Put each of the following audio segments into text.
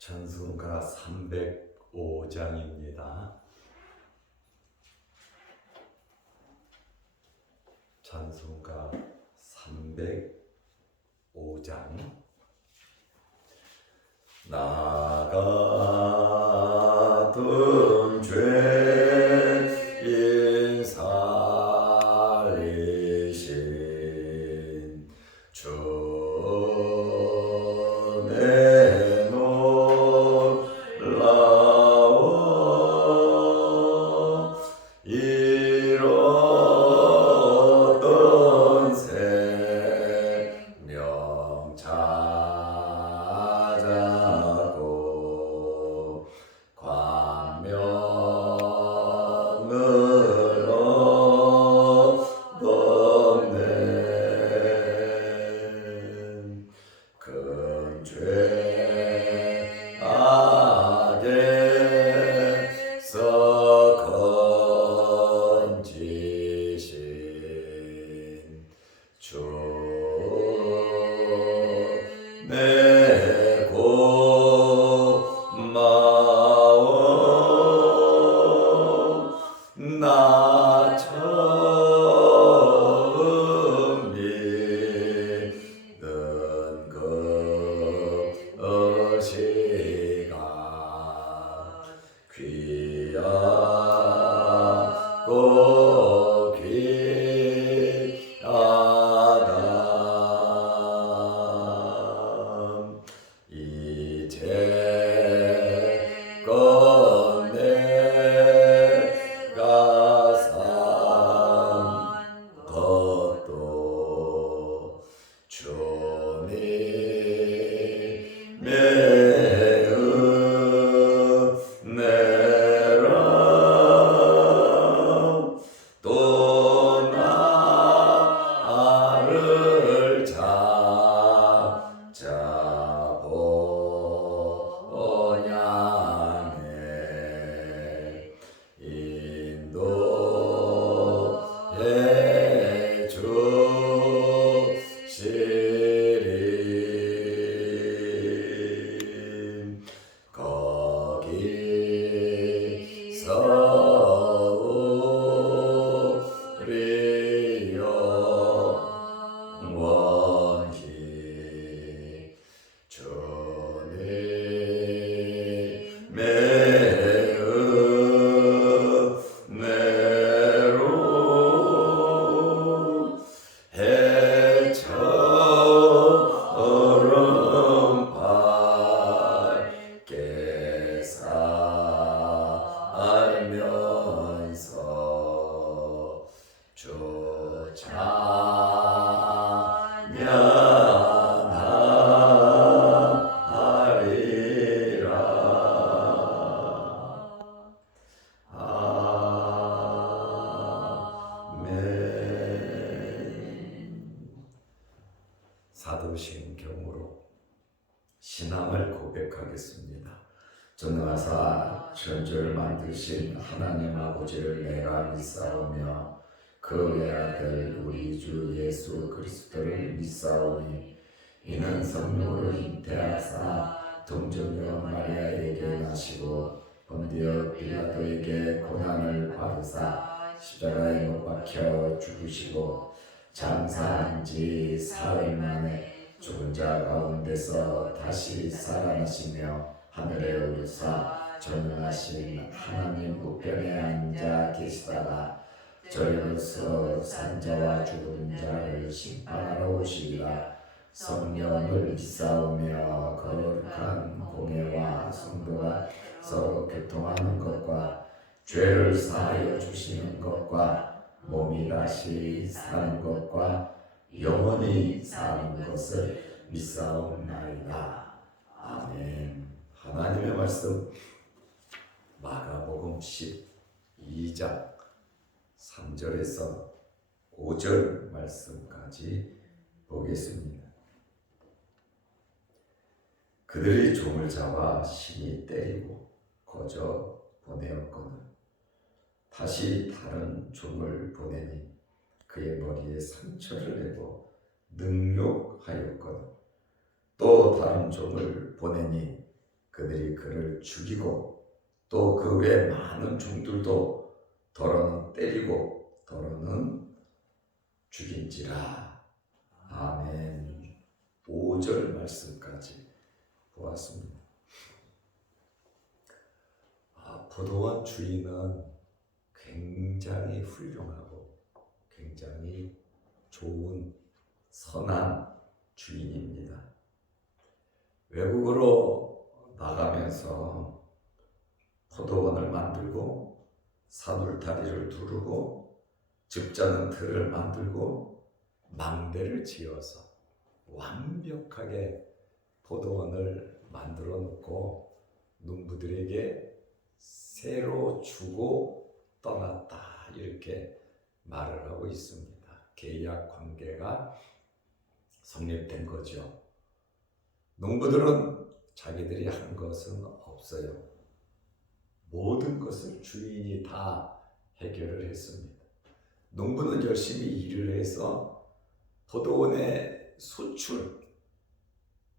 찬송가 305장입니다. 찬송가 305장. 나가던 죄인 살리신 주 사도신경으로 신앙을 고백하겠습니다. 전능하사 천지를 만드신 하나님 아버지를 내가 믿사오며 그 외아들 우리 주 예수 그리스도를 믿사오니 이는 성령으로 잉태하사 동정녀 마리아에게 나시고 본디오 빌라도에게 고난을 받으사 십자가에 못 박혀 죽으시고 장사한 지 사흘 만에 죽은 자 가운데서 다시 살아나시며 하늘에 오르사 전능하신 하나님 우편에 앉아 계시다가 저리로서 산자와 죽은 자를 심판하러 오시리라. 성령을 믿사오며 거룩한 공예와 성도가 서로 교통하는 것과 죄를 사하여 주시는 것과 몸이 다시 사는 것과 영원히 사는 것을 믿사옵나이다. 아멘. 하나님의 말씀 마가복음 12장 3절에서 5절 말씀까지 보겠습니다. 그들이 종을 잡아 심히 때리고 거저 보내었거늘 다시 다른 종을 보내니 그의 머리에 상처를 내고 능욕하였거늘 또 다른 종을 보내니 그들이 그를 죽이고 또 그 외 많은 종들도 더러는 때리고 더러는 죽인지라. 아멘. 5절 말씀까지 보았습니다. 포도원 주인은 굉장히 훌륭하고 굉장히 좋은 선한 주인입니다. 외국으로 나가면서 포도원을 만들고 사둘다리를 두르고 즙자는 틀을 만들고 망대를 지어서 완벽하게 포도원을 만들어 놓고 농부들에게 새로 주고 떠났다, 이렇게 말을 하고 있습니다. 계약 관계가 성립된 거죠. 농부들은 자기들이 한 것은 없어요. 모든 것을 주인이 다 해결을 했습니다. 농부는 열심히 일을 해서 포도원의 소출,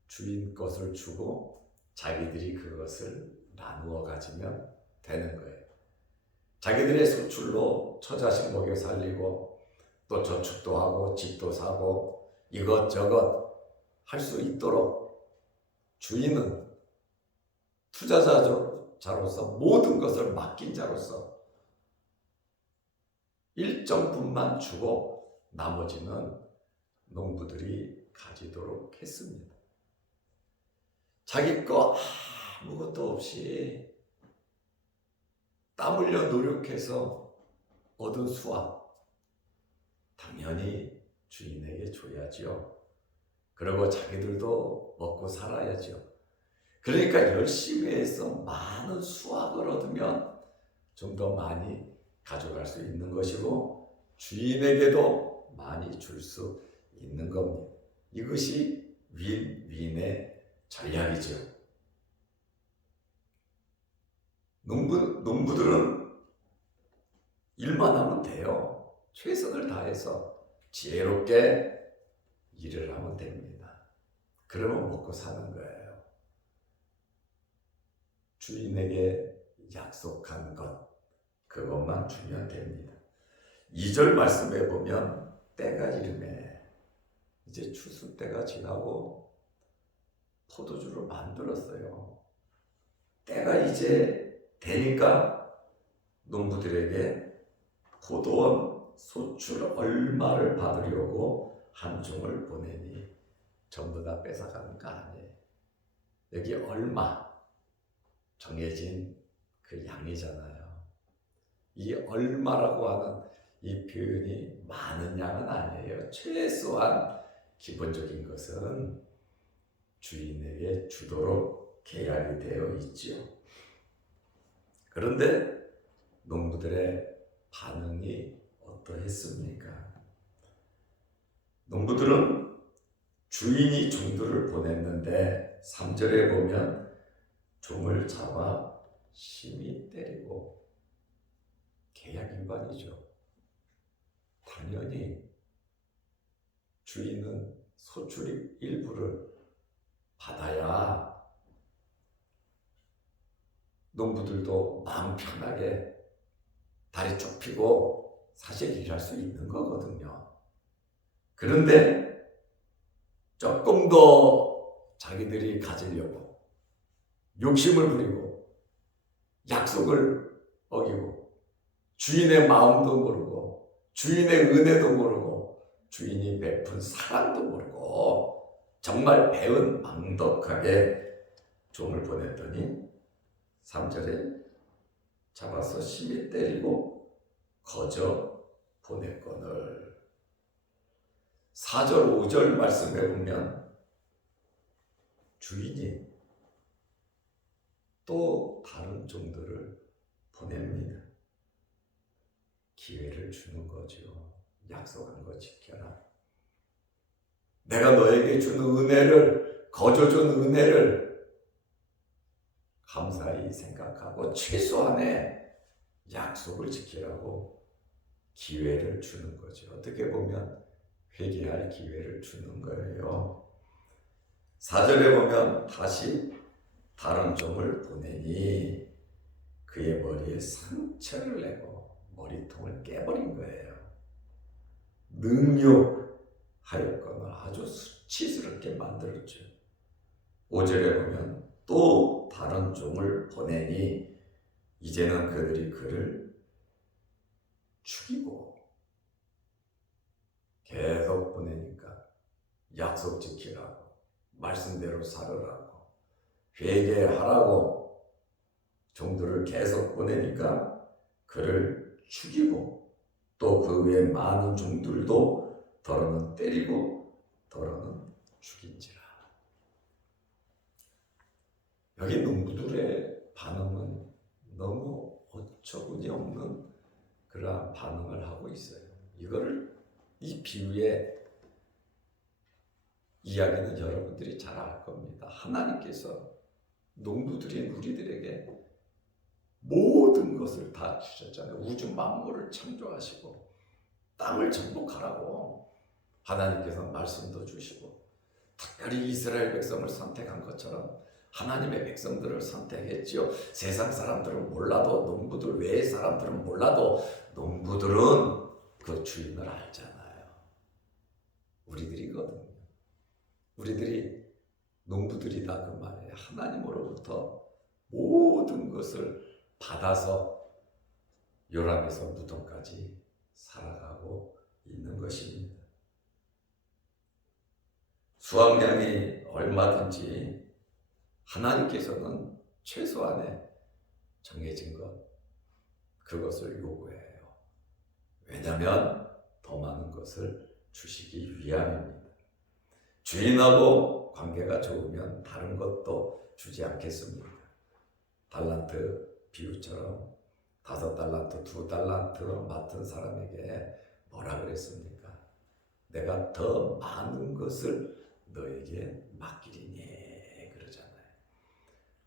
주인 것을 주고 자기들이 그것을 나누어 가지면 되는 거예요. 자기들의 소출로 처자식 먹여 살리고 또 저축도 하고 집도 사고 이것저것 할 수 있도록 주인은 투자자로서 모든 것을 맡긴 자로서 일정 분만 주고 나머지는 농부들이 가지도록 했습니다. 자기 거 아무것도 없이 땀 흘려 노력해서 얻은 수확 당연히 주인에게 줘야죠. 그리고 자기들도 먹고 살아야죠. 그러니까 열심히 해서 많은 수확을 얻으면 좀 더 많이 가져갈 수 있는 것이고 주인에게도 많이 줄 수 있는 겁니다. 이것이 윈윈의 전략이죠. 농부들은 일만 하면 돼요. 최선을 다해서 지혜롭게 일을 하면 됩니다. 그러면 먹고 사는 거예요. 주인에게 약속한 것, 그것만 주면 됩니다. 2절 말씀에 보면 때가 이르매, 이제 추수 때가 지나고 포도주를 만들었어요. 때가 이제 되니까 농부들에게 포도원 소출 얼마를 받으려고 한 종을 보내니 전부 다 뺏어가는 거 아니에요. 여기 얼마 정해진 그 양이잖아요. 이 얼마라고 하는 이 표현이 많은 양은 아니에요. 최소한 기본적인 것은 주인에게 주도록 계약이 되어 있죠. 그런데 농부들의 반응이 어떠했습니까? 농부들은 주인이 종들을 보냈는데 3절에 보면 종을 잡아 심히 때리고, 계약 위반이죠. 당연히 주인은 소출 일부를 받아야 농부들도 마음 편하게 다리 쭉 펴고 사실 일할 수 있는 거거든요. 그런데 조금 더 자기들이 가지려고 욕심을 부리고 약속을 어기고 주인의 마음도 모르고 주인의 은혜도 모르고 주인이 베푼 사랑도 모르고 정말 배은 망덕하게 종을 보냈더니 3절에 잡아서 심히 때리고 거저 보냈거늘. 4절 5절 말씀에 보면 주인이 또 다른 종들을 보냅니다. 기회를 주는 거죠. 약속한 거 지켜라. 내가 너에게 주는 은혜를, 거저 준 은혜를 감사히 생각하고 최소한의 약속을 지키라고 기회를 주는 거죠. 어떻게 보면 회개할 기회를 주는 거예요. 4절에 보면 다시 다른 종을 보내니 그의 머리에 상처를 내고 머리통을 깨버린 거예요. 능욕하였거늘 아주 수치스럽게 만들었죠. 5절에 보면 또 다른 종을 보내니 이제는 그들이 그를 죽이고, 계속 보내니까 약속 지키라고, 말씀대로 살으라고, 회개하라고 종들을 계속 보내니까 그를 죽이고, 또 그 외에 많은 종들도 더러는 때리고 더러는 죽인지라. 여기 농부들의 반응은 너무 어처구니 없는 그러한 반응을 하고 있어요. 이 비유의 이야기는 여러분들이 잘 알 겁니다. 하나님께서 농부들인 우리들에게 모든 것을 다 주셨잖아요. 우주 만물을 창조하시고 땅을 정복하라고 하나님께서 말씀도 주시고, 특별히 이스라엘 백성을 선택한 것처럼 하나님의 백성들을 선택했지요. 세상 사람들은 몰라도, 농부들 외의 사람들은 몰라도 농부들은 그 주인을 알잖아요. 우리들이거든요. 우리들이 농부들이다 그 말이에요. 하나님으로부터 모든 것을 받아서 요람에서 무덤까지 살아가고 있는 것입니다. 수확량이 얼마든지 하나님께서는 최소한의 정해진 것, 그것을 요구해요. 왜냐하면 더 많은 것을 주시기 위함입니다. 주인하고 관계가 좋으면 다른 것도 주지 않겠습니까? 달란트 비유처럼 5달란트, 2달란트 맡은 사람에게 뭐라 그랬습니까? 내가 더 많은 것을 너에게 맡기리니 그러잖아요.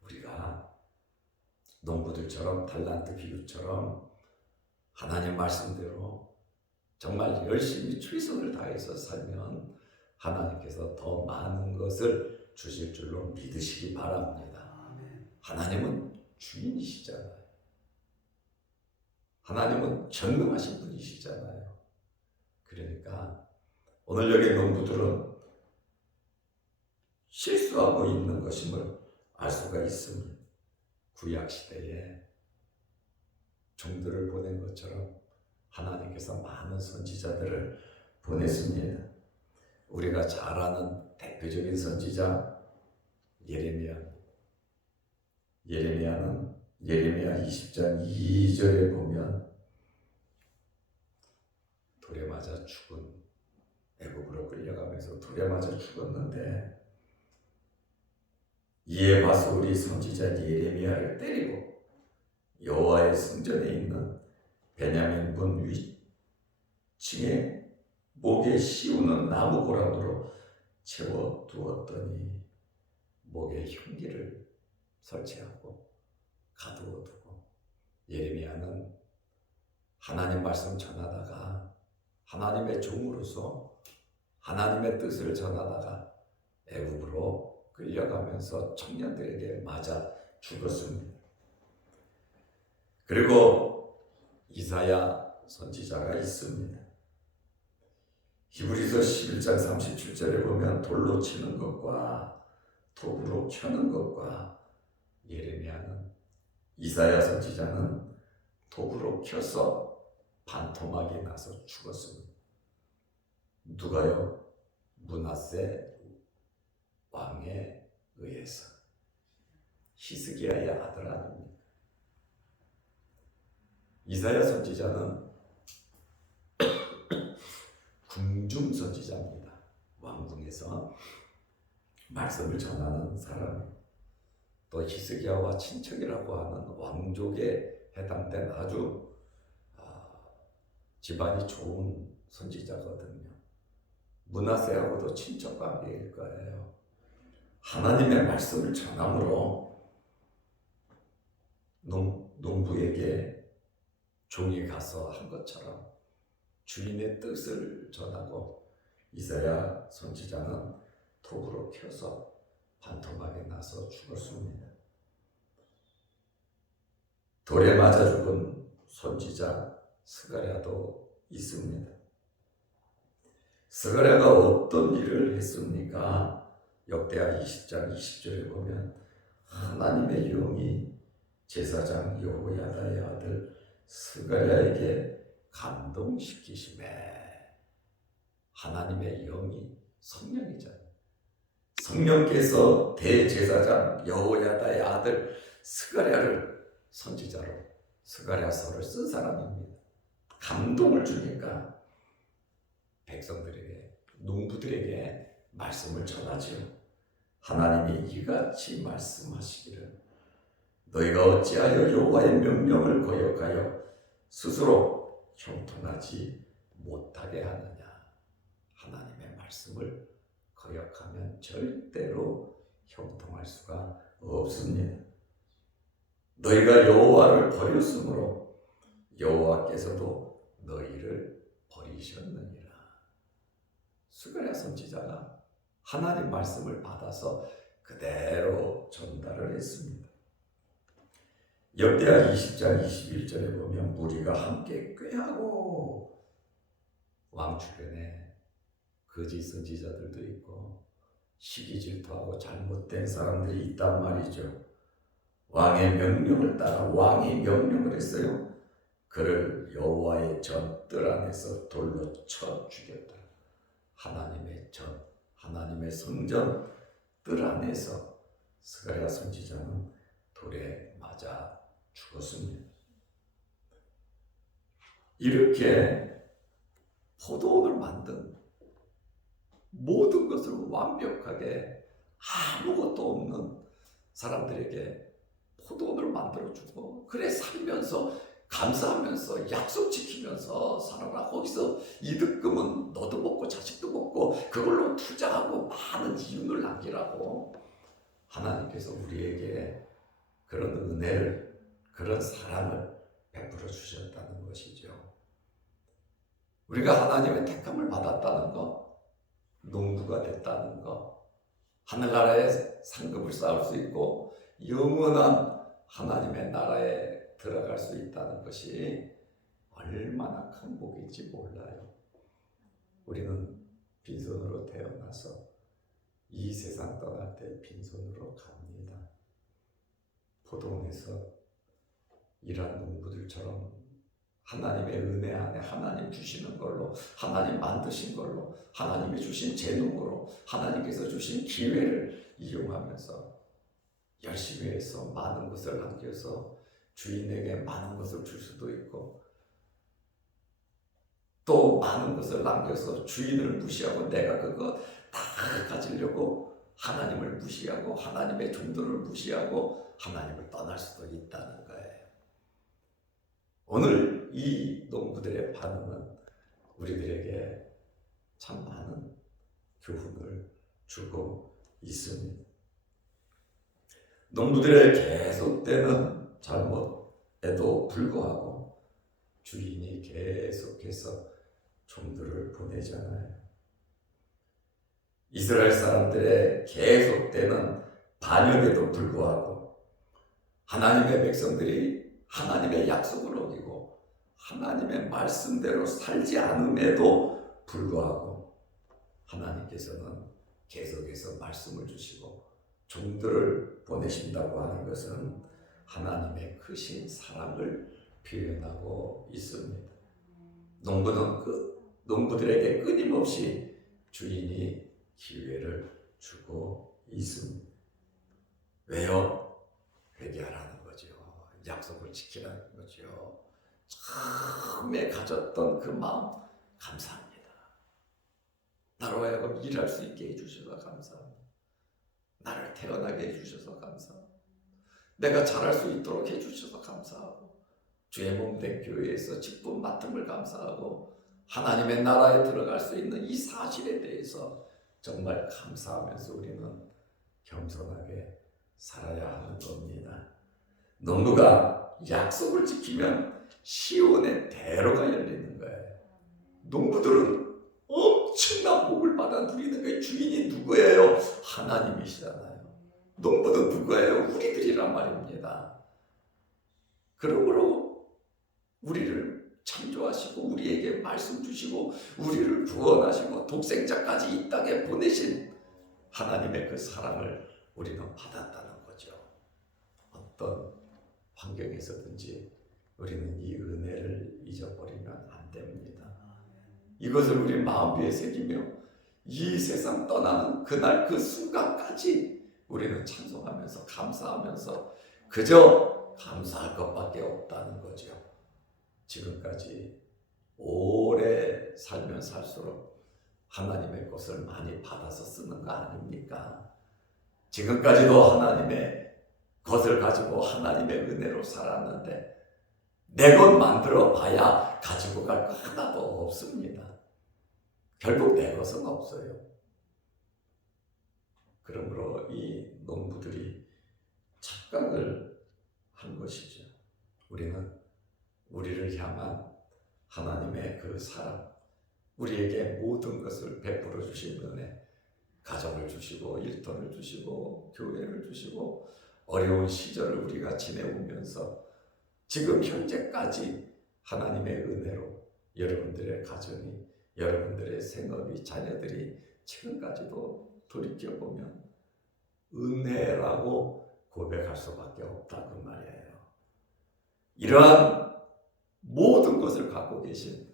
우리가 농부들처럼 달란트 비유처럼 하나님 말씀대로 정말 열심히 최선을 다해서 살면 하나님께서 더 많은 것을 주실 줄로 믿으시기 바랍니다. 하나님은 주인이시잖아요. 하나님은 전능하신 분이시잖아요. 그러니까 오늘 여기 농부들은 실수하고 있는 것임을 알 수가 있습니다. 구약시대에 종들을 보낸 것처럼 하나님께서 많은 선지자들을 보냈습니다. 우리가 잘 아는 대표적인 선지자 예레미야. 예레미야는 예레미야 20장 2절에 보면 돌에 맞아 죽은, 애굽으로 끌려가면서 돌에 맞아 죽었는데 이에 와서 우리 선지자 예레미야를 때리고 여호와의 성전에 있는 베냐민 문 위층에 목에 씌우는 나무 고랑으로 채워 두었더니 목에 흉기를 설치하고 가두어 두고, 예레미야는 하나님 말씀 전하다가 하나님의 종으로서 하나님의 뜻을 전하다가 애굽으로 끌려가면서 청년들에게 맞아 죽었습니다. 그리고 이사야 선지자가 있습니다. 히브리서 11장 37절에 보면 돌로 치는 것과 톱으로 켜는 것과, 예레미야는, 이사야 선지자는 톱으로 켜서 반토막이 나서 죽었습니다. 누가요? 므낫세 왕에 의해서. 히스기야의 아들 아닙니까? 이사야 선지자는 궁중 선지자입니다. 왕궁에서 말씀을 전하는 사람, 또 히스기야와 친척이라고 하는 왕족에 해당된 아주 집안이 좋은 선지자거든요. 므낫세하고도 친척 관계일 거예요. 하나님의 말씀을 전함으로 농부에게 종이 가서 한 것처럼 주인의 뜻을 전하고, 이사야 선지자는 톱으로 켜서 반토막에 나서 죽었습니다. 돌에 맞아 죽은 선지자 스가랴도 있습니다. 스가랴가 어떤 일을 했습니까? 역대하 20장 20절에 보면 하나님의 영이 제사장 여호야다의 아들 스가랴에게 감동시키심에, 하나님의 영이 성령이잖아요. 성령께서 대제사장 여호야다의 아들 스가랴를 선지자로 스가랴서를 쓴 사람입니다. 감동을 주니까 백성들에게, 농부들에게 말씀을 전하지요. 하나님이 이같이 말씀하시기를, 너희가 어찌하여 여호와의 명령을 거역하여 스스로 형통하지 못하게 하느냐. 하나님의 말씀을 거역하면 절대로 형통할 수가 없습니다. 너희가 여호와를 버렸으므로 여호와께서도 너희를 버리셨느니라. 스가랴 선지자가 하나님 말씀을 받아서 그대로 전달을 했습니다. 역대하 20장 21절에 보면 무리가 함께 꾀하고, 왕 주변에 거짓 선지자들도 있고 시기 질투하고 잘못된 사람들이 있단 말이죠. 왕의 명령을 따라 왕이 명령을 했어요. 그를 여호와의 전 뜰 안에서 돌로 쳐 죽였다. 하나님의 전, 하나님의 성전 뜰 안에서 스가랴 선지자는 돌에 맞아 죽었습니다. 이렇게 포도원을 만든, 모든 것을 완벽하게 아무것도 없는 사람들에게 포도원을 만들어주고, 그래 살면서 감사하면서 약속 지키면서 살아라. 거기서 이득금은 너도 먹고 자식도 먹고 그걸로 투자하고 많은 이윤을 남기라고 하나님께서 우리에게 그런 은혜를, 그런 사랑을 베풀어 주셨다는 것이죠. 우리가 하나님의 택함을 받았다는 것, 농부가 됐다는 것, 하늘나라에 상급을 쌓을 수 있고 영원한 하나님의 나라에 들어갈 수 있다는 것이 얼마나 큰 복인지 몰라요. 우리는 빈손으로 태어나서 이 세상 떠날 때 빈손으로 갑니다. 포도원에서 일한 농부들처럼 하나님의 은혜 안에 하나님 주시는 걸로, 하나님 만드신 걸로, 하나님이 주신 재능으로, 하나님께서 주신 기회를 이용하면서 열심히 해서 많은 것을 남겨서 주인에게 많은 것을 줄 수도 있고, 또 많은 것을 남겨서 주인을 무시하고 내가 그거 다 가지려고 하나님을 무시하고 하나님의 종들을 무시하고 하나님을 떠날 수도 있다는 거예요. 오늘 이 농부들의 반응은 우리들에게 참 많은 교훈을 주고 있습니다. 농부들의 계속되는 잘못에도 불구하고 주인이 계속해서 종들을 보내잖아요. 이스라엘 사람들의 계속되는 반역에도 불구하고 하나님의 백성들이 하나님의 약속을 어기고 하나님의 말씀대로 살지 않음에도 불구하고 하나님께서는 계속해서 말씀을 주시고 종들을 보내신다고 하는 것은 하나님의 크신 사랑을 표현하고 있습니다. 농부들에게 끊임없이 주인이 기회를 주고 있습니다. 왜요? 회개하라는 거죠. 약속을 지키라는 거죠. 처음에 가졌던 그 마음 감사합니다. 나로 하여금 일할 수 있게 해주셔서 감사합니다. 나를 태어나게 해주셔서 감사합니다. 내가 잘할 수 있도록 해주셔서 감사하고 주의 몸된 교회에서 직분 맡음을 감사하고 하나님의 나라에 들어갈 수 있는 이 사실에 대해서 정말 감사하면서 우리는 겸손하게 살아야 하는 겁니다. 농부가 약속을 지키면 시온의 대로가 열리는 거예요. 농부들은 엄청난 복을 받아 누리는 거예요. 주인이 누구예요? 하나님이시잖아요. 농부는 누구예요? 우리들이란 말입니다. 그러므로 우리를 창조하시고 우리에게 말씀 주시고 우리를 구원하시고 독생자까지 이 땅에 보내신 하나님의 그 사랑을 우리는 받았다는 거죠. 어떤 환경에서든지 우리는 이 은혜를 잊어버리면 안 됩니다. 이것을 우리 마음에 새기며 이 세상 떠나는 그날 그 순간까지 우리는 찬송하면서 감사하면서 그저 감사할 것밖에 없다는 거죠. 지금까지 오래 살면 살수록 하나님의 것을 많이 받아서 쓰는 거 아닙니까? 지금까지도 하나님의 것을 가지고 하나님의 은혜로 살았는데 내 것 만들어 봐야 가지고 갈 거 하나도 없습니다. 결국 내 것은 없어요. 그러므로 이 농부들이 착각을 한 것이죠. 우리는 우리를 향한 하나님의 그 사랑, 우리에게 모든 것을 베풀어 주신 은혜, 가정을 주시고 일터를 주시고 교회를 주시고 어려운 시절을 우리가 지내오면서 지금 현재까지 하나님의 은혜로 여러분들의 가정이, 여러분들의 생업이, 자녀들이 지금까지도 돌이켜보면 은혜라고 고백할 수밖에 없다 그 말이에요. 이러한 모든 것을 갖고 계신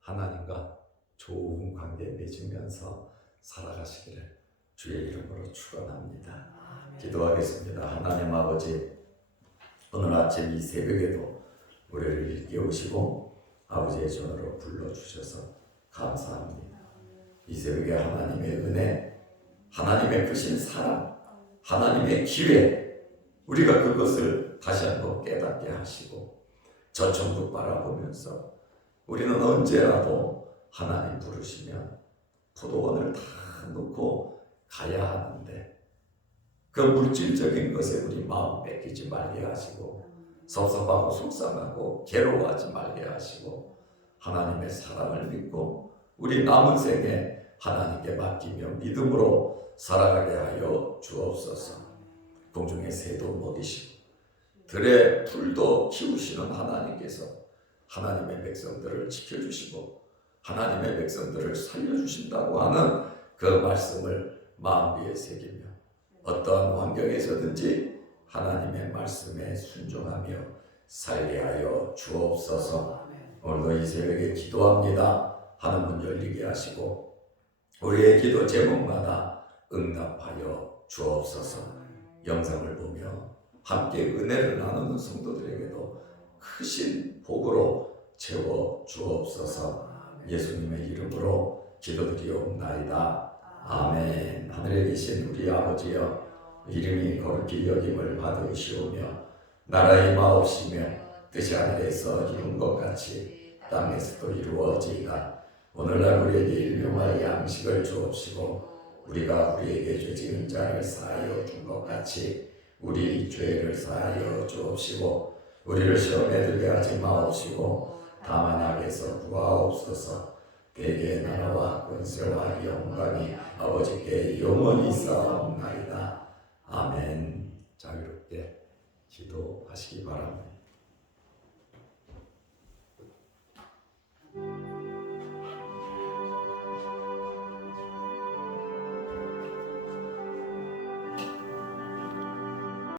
하나님과 좋은 관계 맺으면서 살아가시기를 주의 이름으로 축원합니다. 기도하겠습니다. 하나님 아버지, 오늘 아침 이 새벽에도 우리를 일깨우시고 아버지의 전으로 불러주셔서 감사합니다. 이 새벽에 하나님의 은혜, 하나님의 크신 사랑, 하나님의 기회, 우리가 그것을 다시 한번 깨닫게 하시고 저 천국 바라보면서 우리는 언제라도 하나님 부르시면 포도원을 다 놓고 가야 하는데 그 물질적인 것에 우리 마음 뺏기지 말게 하시고 섭섭하고 속상하고 괴로워하지 말게 하시고 하나님의 사랑을 믿고 우리 남은 생에 하나님께 맡기며 믿음으로 살아가게 하여 주옵소서. 공중의 새도 먹이시고 들의 풀도 키우시는 하나님께서 하나님의 백성들을 지켜주시고 하나님의 백성들을 살려주신다고 하는 그 말씀을 마음 위에 새기며 어떠한 환경에서든지 하나님의 말씀에 순종하며 살게 하여 주옵소서. 오늘도 이 새벽에 기도합니다 하는 문 열리게 하시고 우리의 기도 제목마다 응답하여 주옵소서. 영상을 보며 함께 은혜를 나누는 성도들에게도 크신 복으로 채워 주옵소서. 예수님의 이름으로 기도드리옵나이다. 아멘. 하늘에 계신 우리 아버지여, 이름이 거룩히 여김을 받으시오며 나라의 마옵시며 뜻이 하늘에서 이룬 것 같이 땅에서도 이루어지이다. 오늘날 우리에게 일용할 양식을 주옵시고 우리가 우리에게 죄 지은 자를 사하여 준 것 같이 우리 죄를 사하여 주옵시고 우리를 시험에 들게 하지 마옵시고 다만 악에서 구하옵소서. 대개의 나라와 권세와 영광이 아버지께 영원히 있사옵나이다. 아멘. 자유롭게 기도하시기 바랍니다.